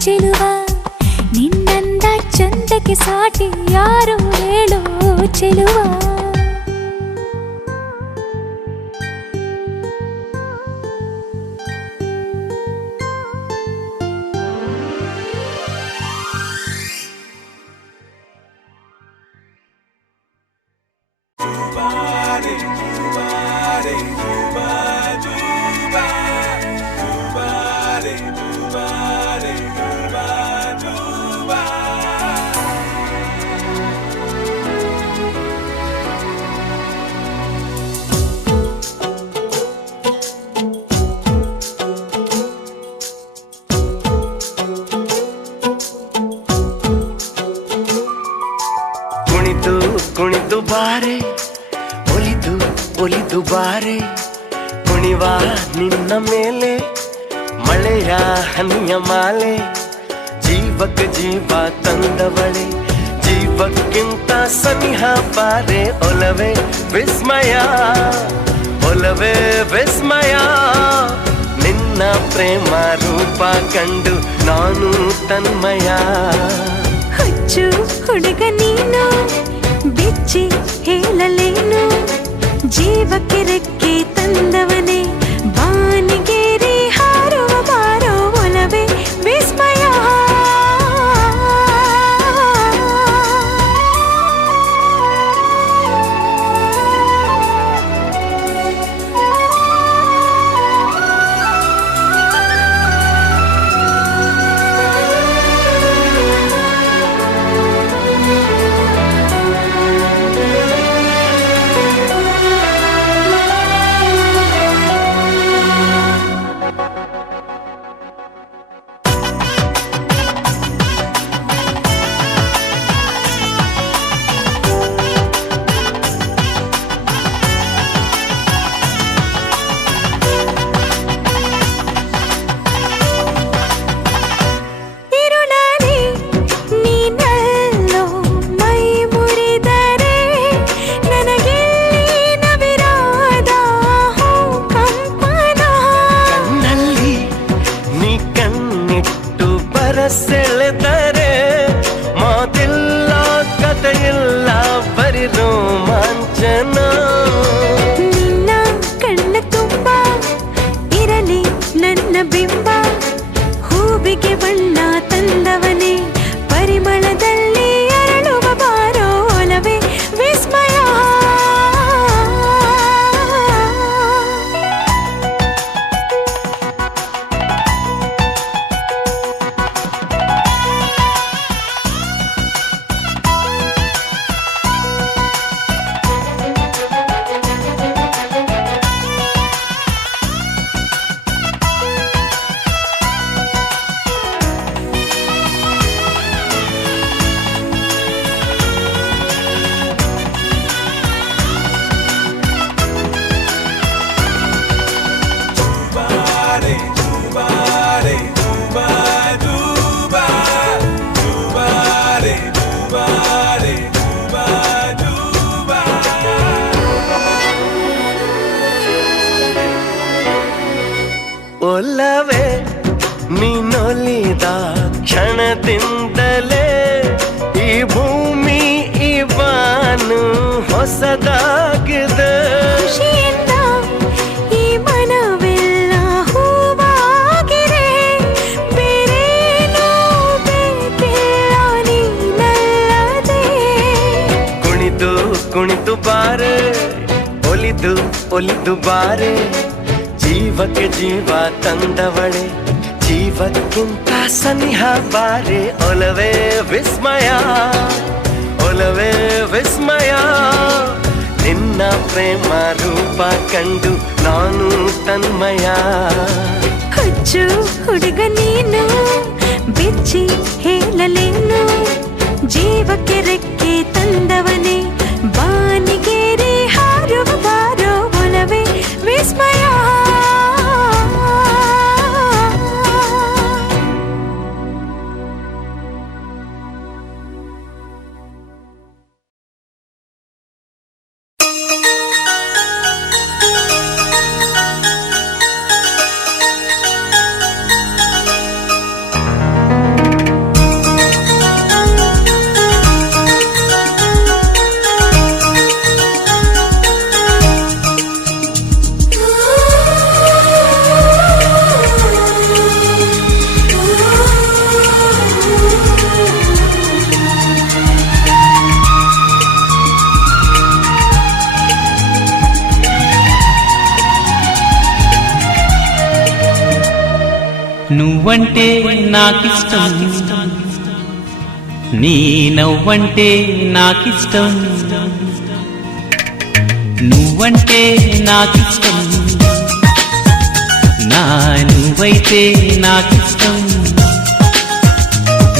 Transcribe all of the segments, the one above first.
ಚೆಲುವ ನಿನ್ನಂದ ಚಂದಕ್ಕೆ ಸಾಟಿ ಯಾರು ಹೇಳೋ ಚೆಲುವ ಕುಣಿದು ಬಾರೆ ಒಲಿದು ಒಲಿದು ಬಾರೆ ಕುಣಿವ ನಿನ್ನ ಮೇಲೆ ಮಳೆಯ ಹನಿಯ ಮಾಲೆ ಜೀವಕ್ಕೆ ಜೀವ ತಂದವಳೆ ಜೀವಕ್ಕಿಂತ ಸನಿಹ ಬಾರೆ ಒಲವೇ ವಿಸ್ಮಯ ಒಲವೇ ವಿಸ್ಮಯ ನಿನ್ನ ಪ್ರೇಮ ರೂಪ ಕಂಡು ನಾನು ತನ್ಮಯ ಹುಚ್ಚು ಹುಡುಗ ನೀನು ಬಿಚ್ಚಿ ಹೇಳಲೇನು ಜೀವಕ್ಕೆ ರೆಕ್ಕೆ ತಂದವನೇ ಬಾನಿಗೇರಿ ಹಾರುವ ಬಾರೋ ಒಲವೇ ವಿಸ್ಮಯ ಸೆಳೆದರೆ ಮಾತಿಲ್ಲ ಕಥೆಯಿಲ್ಲ ಬರಿ ರೋಮಾಂಚನ ನಿನ್ನ ಕಣ್ಣ ತುಂಬ ಇರಲಿ ನನ್ನ ಬಿಂಬ ಹೂವಿಗೆ ಬಣ್ಣ ತಂದವನೇ ಪರಿಮಳದಲ್ಲಿ ಅರಳುವ ಬಾರೋ ಒಲವೇ ವಿಸ್ಮಯ ಒಲವೇ ನೀನೊಲಿದ ಕ್ಷಣದಿಂದಲೇ ಈ ಭೂಮಿ ಈ ಬಾನು ಹೊಸದಾಗಿದೆ ಖುಷಿಯಿಂದ ಈ ಮನವೆಲ್ಲ ಹೂವಾಗಿದೆ ಬೇರೇನೂ ಬೇಕಿಲ್ಲ ನೀನಲ್ಲದೆ ಕುಣಿದು ಕುಣಿದು ಬಾರೆ ಒಲಿದು ಒಲಿದು ಬಾರೆ ಜೀವಕ್ಕೆ ಜೀವ ತಂದವಳೆ ಜೀವಕ್ಕಿಂತ ಸನಿಹ ಬಾರೆ ಒಲವೇ ವಿಸ್ಮಯ ಒಲವೇ ವಿಸ್ಮಯ ನಿನ್ನ ಪ್ರೇಮ ರೂಪ ಕಂಡು ನಾನು ತನ್ಮಯ ಹುಚ್ಚು ಹುಡುಗ ನೀನು ಬಿಚ್ಚಿ ಹೇಳಲೇನು ಜೀವಕ್ಕೆ ರೆಕ್ಕೆ ತಂದವನೇ ಬಾನಿಗೇರಿ ಹಾರುವ ಬಾರೋ ಒಲವೇ ವಿಸ್ಮಯ నువ్వంటే నాకిష్టం, నీ నవ్వంటే నాకిష్టం. నువ్వంటే నాకిష్టం, నా నువ్వైతే నాకిష్టం.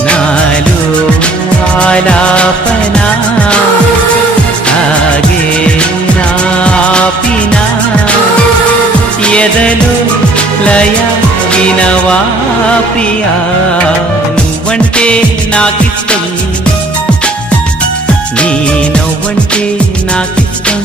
నాలో ఆలాపనా ఆగే నాపినా ఎదలు లయ వినవా ప్రియా. నువ్వంటే నాకిష్టం, నీ నవ్వంటే నాకిష్టం.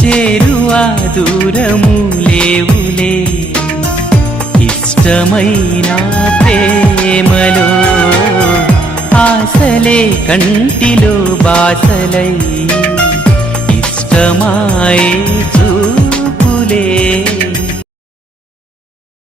చేరువా దూరము లేవులే ఇష్టమైన ప్రేమలో. ఆశలే కంటిలో బాసలై ఇష్టమాయే